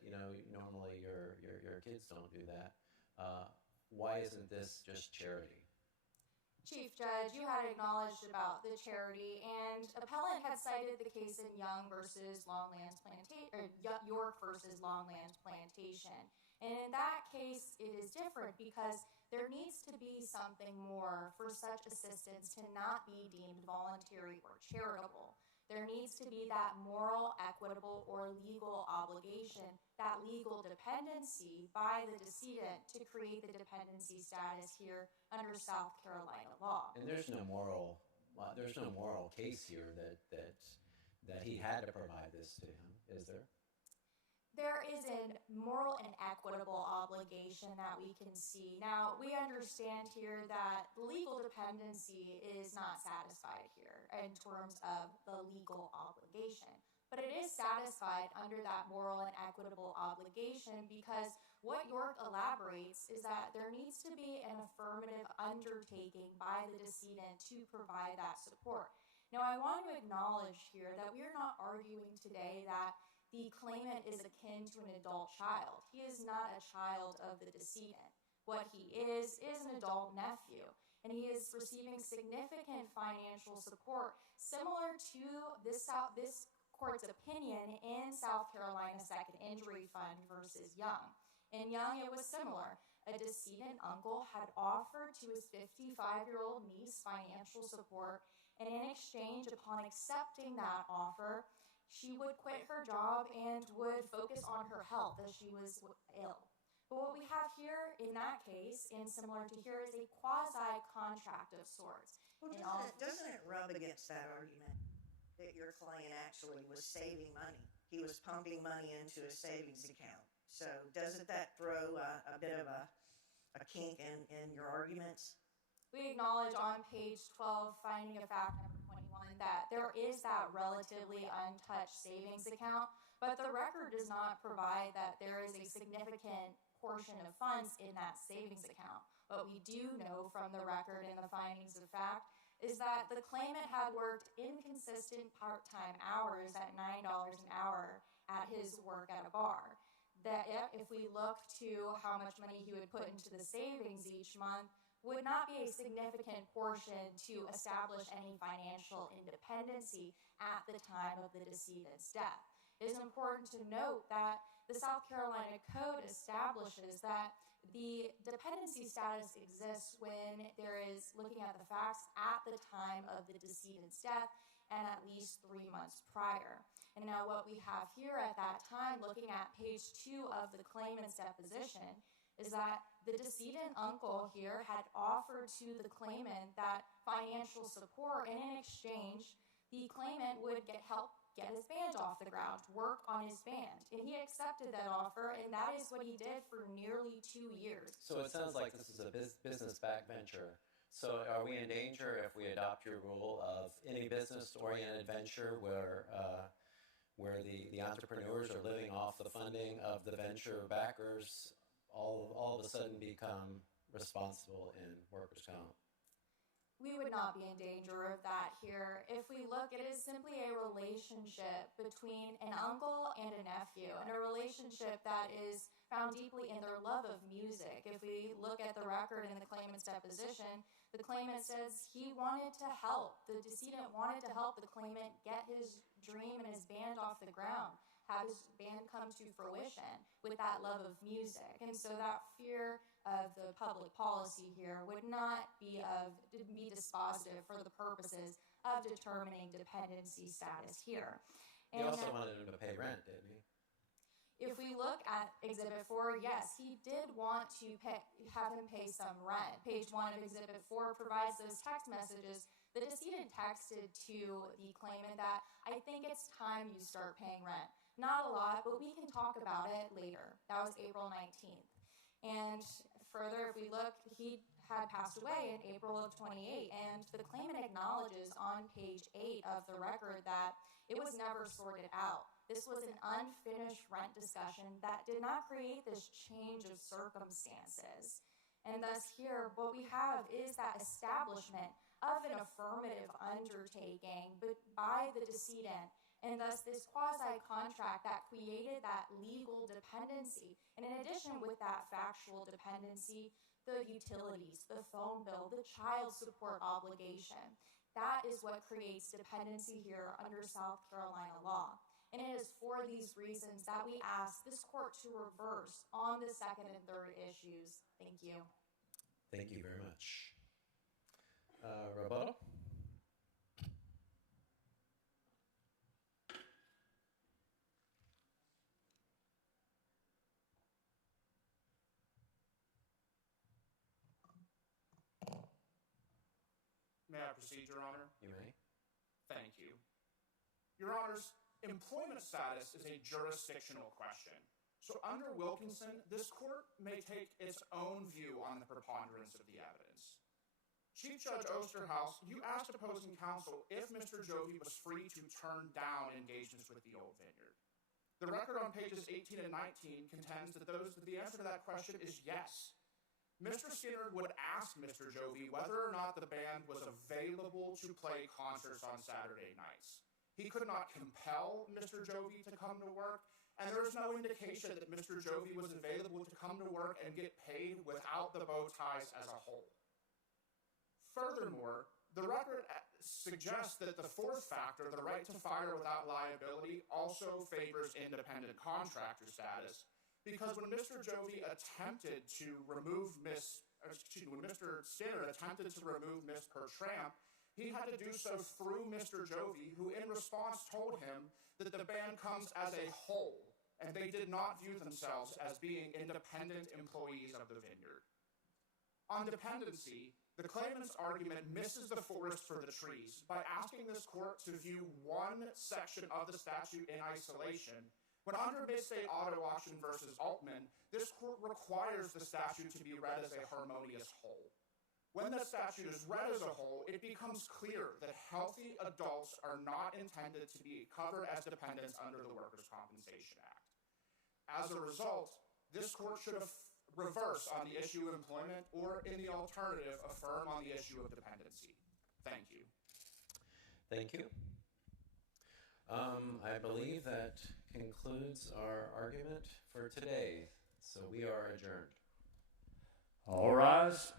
normally your kids don't do that. Why isn't this just charity? Chief Judge, you had acknowledged about the charity, and appellant had cited the case in Young versus Longlands Plantation, or York versus Longlands Plantation. And in that case, it is different because there needs to be something more for such assistance to not be deemed voluntary or charitable. There needs to be that moral, equitable, or legal obligation, that legal dependency by the decedent to create the dependency status here under South Carolina law. And there's no moral case here that he had to provide this to him, is there? There is a moral and equitable obligation that we can see. Now, we understand here that the legal dependency is not satisfied here in terms of the legal obligation, but it is satisfied under that moral and equitable obligation because what York elaborates is that there needs to be an affirmative undertaking by the decedent to provide that support. Now, I want to acknowledge here that we are not arguing today that the claimant is akin to an adult child. He is not a child of the decedent. What he is an adult nephew, and he is receiving significant financial support similar to this court's opinion in South Carolina Second Injury Fund versus Young. In Young, it was similar. A decedent uncle had offered to his 55-year-old niece financial support, and in exchange, upon accepting that offer, she would quit her job and would focus on her health as she was ill. But what we have here in that case, and similar to here, is a quasi-contract of sorts. Well, doesn't it rub against that argument that your client actually was saving money? He was pumping money into a savings account. So doesn't that throw a bit of a kink in your arguments? We acknowledge on page 12, finding of fact number 21, that there is that relatively untouched savings account, but the record does not provide that there is a significant portion of funds in that savings account. What we do know from the record and the findings of fact is that the claimant had worked inconsistent part-time hours at $9 an hour at his work at a bar. that if we look to how much money he would put into the savings each month, would not be a significant portion to establish any financial independency at the time of the decedent's death. It is important to note that the South Carolina Code establishes that the dependency status exists when there is looking at the facts at the time of the decedent's death and at least 3 months prior. And now what we have here at that time, looking at page 2 of the claimant's deposition, is that the decedent uncle here had offered to the claimant that financial support, and in exchange, the claimant would get his band off the ground, work on his band. And he accepted that offer, and that is what he did for nearly 2 years. So it sounds like this is a business back venture. So are we in danger if we adopt your rule of any business-oriented venture where the entrepreneurs are living off the funding of the venture backers all of a sudden become responsible in workers' comp? We would not be in danger of that here. If we look, it is simply a relationship between an uncle and a nephew, and a relationship that is found deeply in their love of music. If we look at the record in the claimant's deposition, the claimant says he wanted to help. The decedent wanted to help the claimant get his dream and his band off the ground, have his band come to fruition with that love of music. And so that fear of the public policy here would not be dispositive for the purposes of determining dependency status here. He also wanted him to pay rent, didn't he? If we look at Exhibit 4, yes, he did want to have him pay some rent. Page 1 of Exhibit 4 provides those text messages. The decedent texted to the claimant that, "I think it's time you start paying rent." Not a lot, but we can talk about it later. That was April 19th. And further, if we look, he had passed away in April of 28, and the claimant acknowledges on page 8 of the record that it was never sorted out. This was an unfinished rent discussion that did not create this change of circumstances. And thus here, what we have is that establishment of an affirmative undertaking by the decedent, and thus this quasi-contract that created that legal dependency. And in addition with that factual dependency, the utilities, the phone bill, the child support obligation. That is what creates dependency here under South Carolina law. And it is for these reasons that we ask this court to reverse on the second and third issues. Thank you. Thank you very much. Rebuttal? May I proceed, Your Honor? You may. Thank you. Your Honors, employment status is a jurisdictional question. So under Wilkinson, this court may take its own view on the preponderance of the evidence. Chief Judge Osterhaus, you asked opposing counsel if Mr. Jovie was free to turn down engagements with the Old Vineyard. The record on pages 18 and 19 contends that the answer to that question is yes. Mr. Skinner would ask Mr. Jovie whether or not the band was available to play concerts on Saturday nights. He could not compel Mr. Jovie to come to work, and there is no indication that Mr. Jovie was available to come to work and get paid without the bow ties as a whole. Furthermore, the record suggests that the fourth factor, the right to fire without liability, also favors independent contractor status, because when Mr. Jovie attempted to remove when Mr. Skinner attempted to remove Miss Pertramp, he had to do so through Mr. Jovie, who in response told him that the band comes as a whole, and they did not view themselves as being independent employees of the vineyard. On dependency, the claimant's argument misses the forest for the trees by asking this court to view one section of the statute in isolation, when under Mid-State Auto Auction versus Altman, this court requires the statute to be read as a harmonious whole. When the statute is read as a whole, it becomes clear that healthy adults are not intended to be covered as dependents under the Workers' Compensation Act. As a result, this court should reverse on the issue of employment, or in the alternative, affirm on the issue of dependency. Thank you. Thank you. I believe that concludes our argument for today. So we are adjourned. All rise.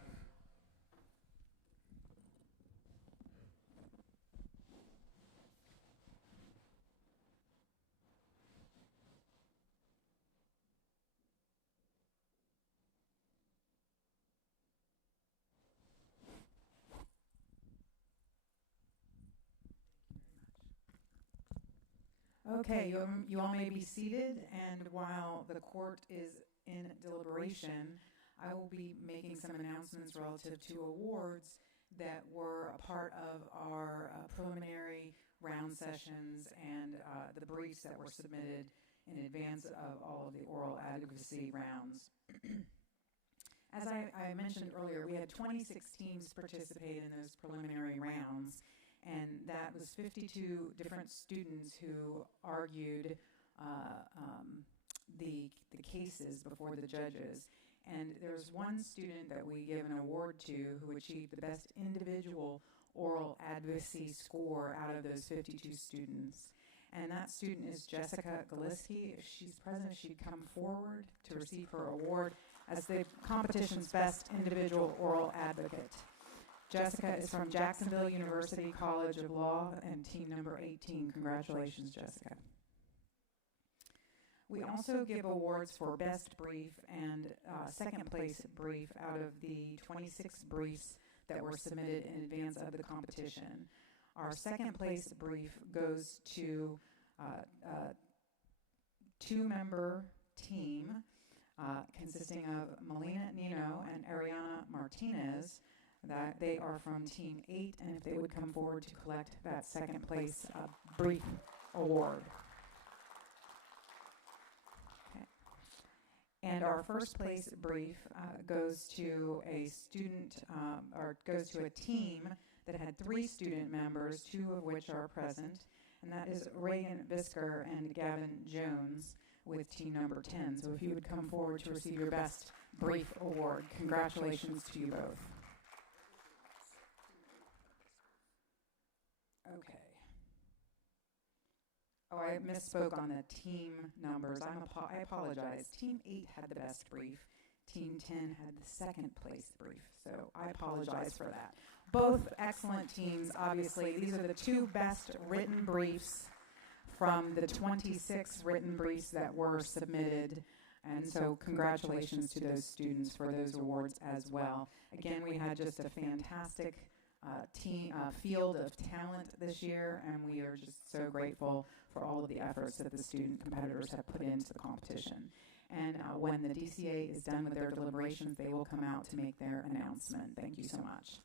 Okay, you all may be seated, and while the court is in deliberation, I will be making some announcements relative to awards that were a part of our preliminary round sessions and the briefs that were submitted in advance of all of the oral advocacy rounds. As I mentioned earlier, we had 26 teams participate in those preliminary rounds, and that was 52 different students who argued the cases before the judges. And there's one student that we give an award to who achieved the best individual oral advocacy score out of those 52 students. And that student is Jessica Galiski. If she's present, she'd come forward to receive her award as the competition's best individual oral advocate. Jessica is from Jacksonville University College of Law and team number 18. Congratulations, Jessica. We also give awards for best brief and second place brief out of the 26 briefs that were submitted in advance of the competition. Our second place brief goes to a two-member team consisting of Melina Nino and Ariana Martinez. That they are from Team 8, and if they would come forward to collect that second place brief award. Okay. And our first place brief goes to a student, or goes to a team that had 3 student members, 2 of which are present, and that is Reagan Visker and Gavin Jones with team number 10. So if you would come forward to receive your best brief award, congratulations to you both. Okay. Oh, I misspoke on the team numbers. I apologize. Team 8 had the best brief. Team 10 had the second place brief. So I apologize for that. Both excellent teams, obviously. These are the 2 best written briefs from the 26 written briefs that were submitted. And so congratulations to those students for those awards as well. Again, we had just a fantastic field of talent this year, and we are just so grateful for all of the efforts that the student competitors have put into the competition. And when the DCA is done with their deliberations, they will come out to make their announcement. Thank you so much.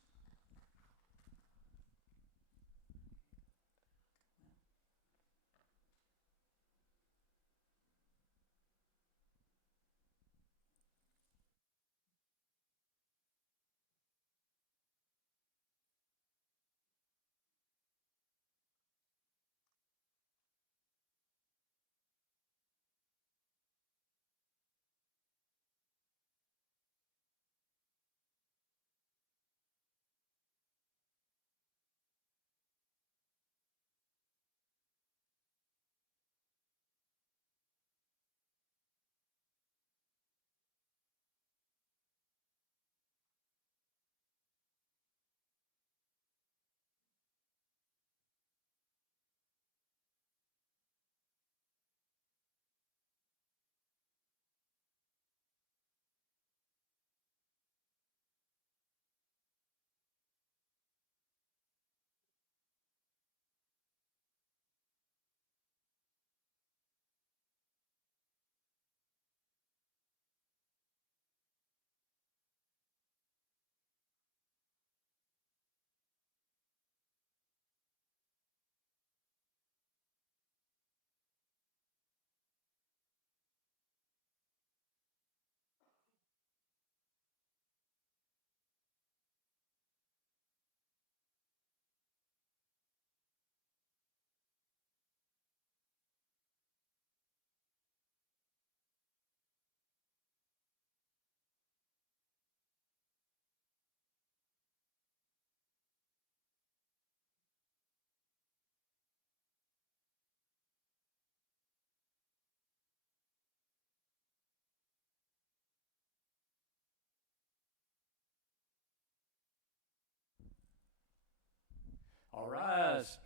All rise.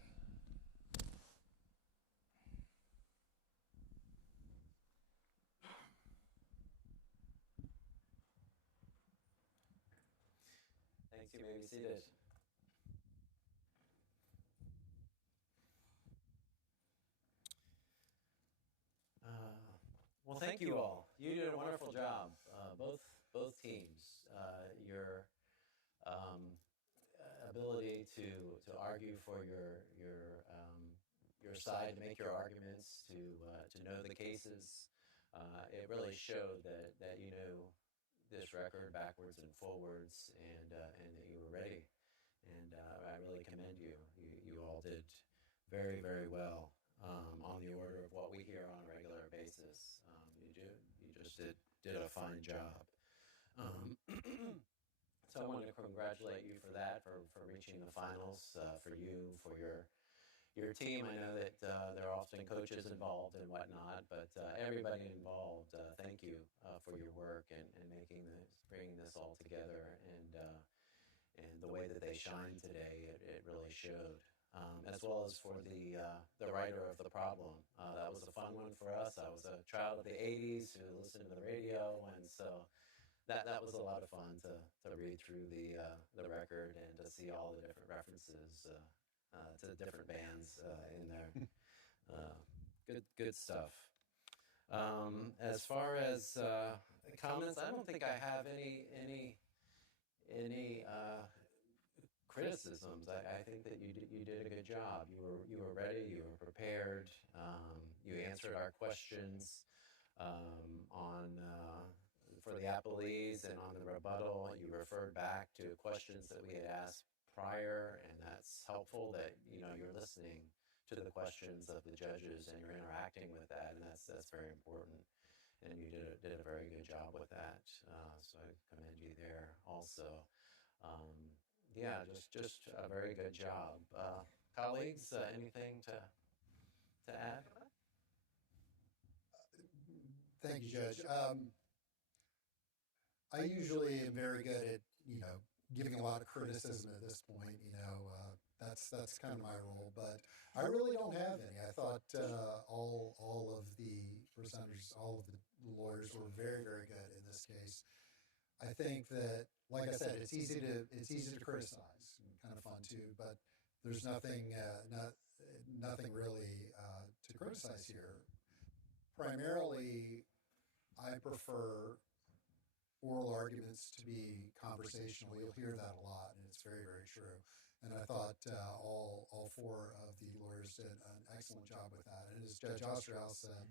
Thanks, you may be seated. Well, thank you all. You did a wonderful job, both teams. Your ability to argue for your side, to make your arguments, to know the cases. It really showed that you knew this record backwards and forwards, and that you were ready. And I really commend you. You all did very, very well on the order of what we hear on a regular basis. You just did a fine job. So I want to congratulate you for that, for reaching the finals, for you, for your team. I know that there are often coaches involved and whatnot, but everybody involved, thank you for your work and bringing this all together, and the way that they shine today, it really showed. As well as for the writer of the problem. That was a fun one for us. I was a child of the 80s who listened to the radio, and so that was a lot of fun to read through the record and to see all the different references to the different bands in there. Good stuff. As far as comments, I don't think I have any criticisms. I think that you did a good job. You were ready. You were prepared. You answered our questions for the appellees, and on the rebuttal, you referred back to questions that we had asked prior, and that's helpful that you're listening to the questions of the judges and you're interacting with that, and that's very important. And you did a very good job with that. So I commend you there also. Yeah, just a very good job. Colleagues, anything to add? Thank you, Judge. I usually am very good at, giving a lot of criticism at this point. That's kind of my role, but I really don't have any. I thought all of the presenters, all of the lawyers were very, very good in this case. I think that, like I said, it's easy to criticize and kind of fun too, but there's nothing really to criticize here. Primarily, I prefer oral arguments to be conversational. You'll hear that a lot, and it's very, very true. And I thought all four of the lawyers did an excellent job with that. And as Judge Osterhouse said,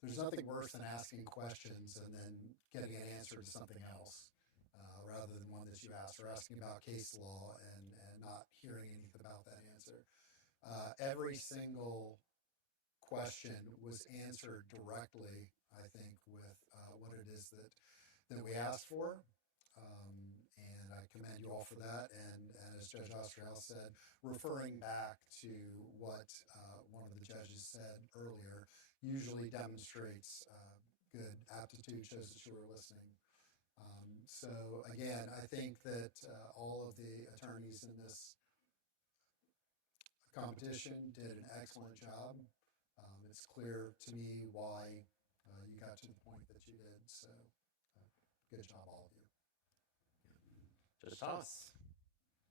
there's nothing worse than asking questions and then getting an answer to something else rather than one that you asked, or asking about case law and not hearing anything about that answer. Every single question was answered directly, I think, with what it is that we asked for. And I commend you all for that. And as Judge Osterhouse said, referring back to what one of the judges said earlier usually demonstrates good aptitude, shows that you were listening. So again, I think that all of the attorneys in this competition did an excellent job. It's clear to me why you got to the point that you did. So good job, all of you. Judge Thomas.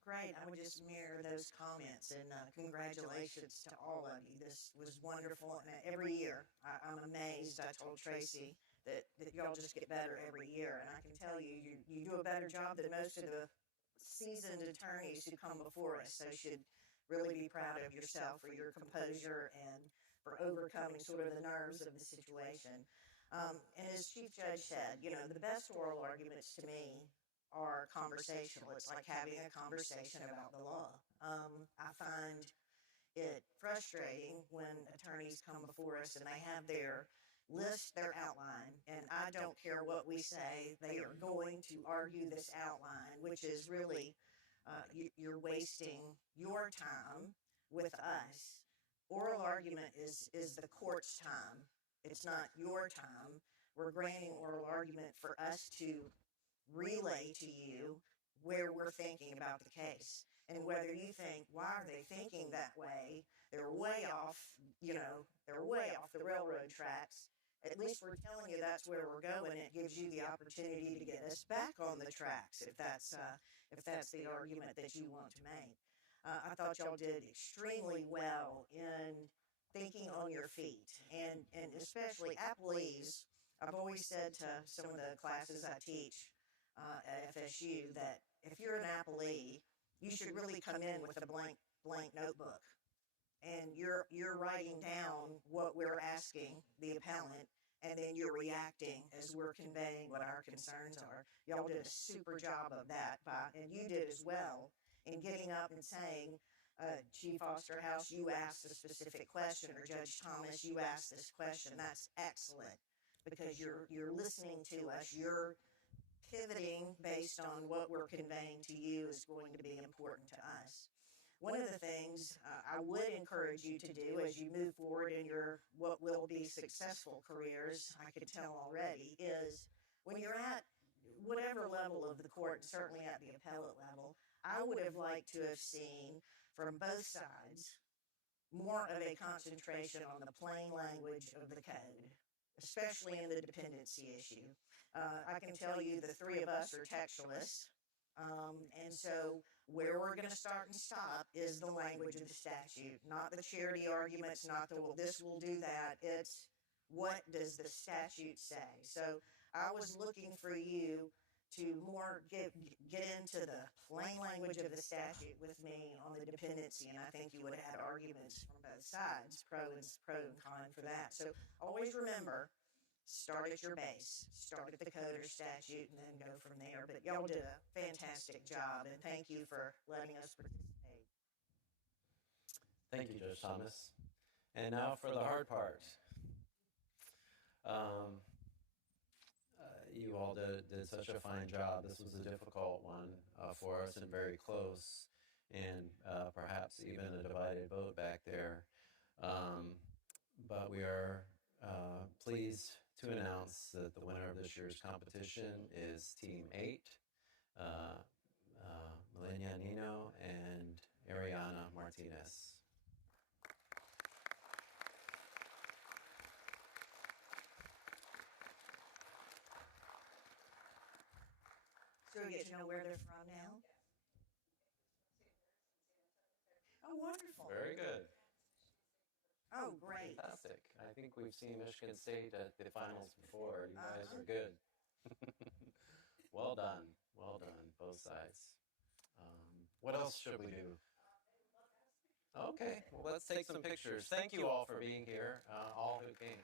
Great. I would just mirror those comments, and congratulations to all of you. This was wonderful. And every year, I'm amazed. I told Tracy that y'all just get better every year. And I can tell you, you do a better job than most of the seasoned attorneys who come before us. So you should really be proud of yourself for your composure and for overcoming sort of the nerves of the situation. And as Chief Judge said, the best oral arguments to me are conversational. It's like having a conversation about the law. I find it frustrating when attorneys come before us and they have their list, their outline, and I don't care what we say, they are going to argue this outline, which is really, you're wasting your time with us. Oral argument is the court's time. It's not your time. We're granting oral argument for us to relay to you where we're thinking about the case. And whether you think, why are they thinking that way? They're way off, they're way off the railroad tracks. At least we're telling you that's where we're going. It gives you the opportunity to get us back on the tracks if that's the argument that you want to make. I thought y'all did extremely well in thinking on your feet, and especially appellees. I've always said to some of the classes I teach at FSU that if you're an appellee, you should really come in with a blank notebook, and you're writing down what we're asking the appellant, and then you're reacting as we're conveying what our concerns are. Y'all did a super job of that, and you did as well in getting up and saying, Chief Osterhouse, you asked a specific question, or Judge Thomas, you asked this question. That's excellent, because you're listening to us. You're pivoting based on what we're conveying to you is going to be important to us. One of the things I would encourage you to do as you move forward in your what will be successful careers, I could tell already, is when you're at whatever level of the court, certainly at the appellate level, I would have liked to have seen from both sides more of a concentration on the plain language of the code, especially in the dependency issue. I can tell you the three of us are textualists, and so where we're going to start and stop is the language of the statute, not the charity arguments, not the, well, this will do that. It's what does the statute say? So I was looking for you to more get into the plain language of the statute with me on the dependency, and I think you would have had arguments from both sides, pro and con for that. So always remember, start at your base, start at the code or statute, and then go from there. But y'all did a fantastic job, and thank you for letting us participate. Thank you, Judge Thomas. And now for the hard part. You all did such a fine job. This was a difficult one for us and very close, and perhaps even a divided vote back there. But we are pleased to announce that the winner of this year's competition is Team 8, Melania Nino and Ariana Martinez. So we get to know where they're from now? Oh, wonderful. Very good. Oh, great. Fantastic. I think we've seen Michigan State at the finals before. You guys are good. Well done. Well done, both sides. What else should we do? Okay, well, let's take some pictures. Thank you all for being here, all who came.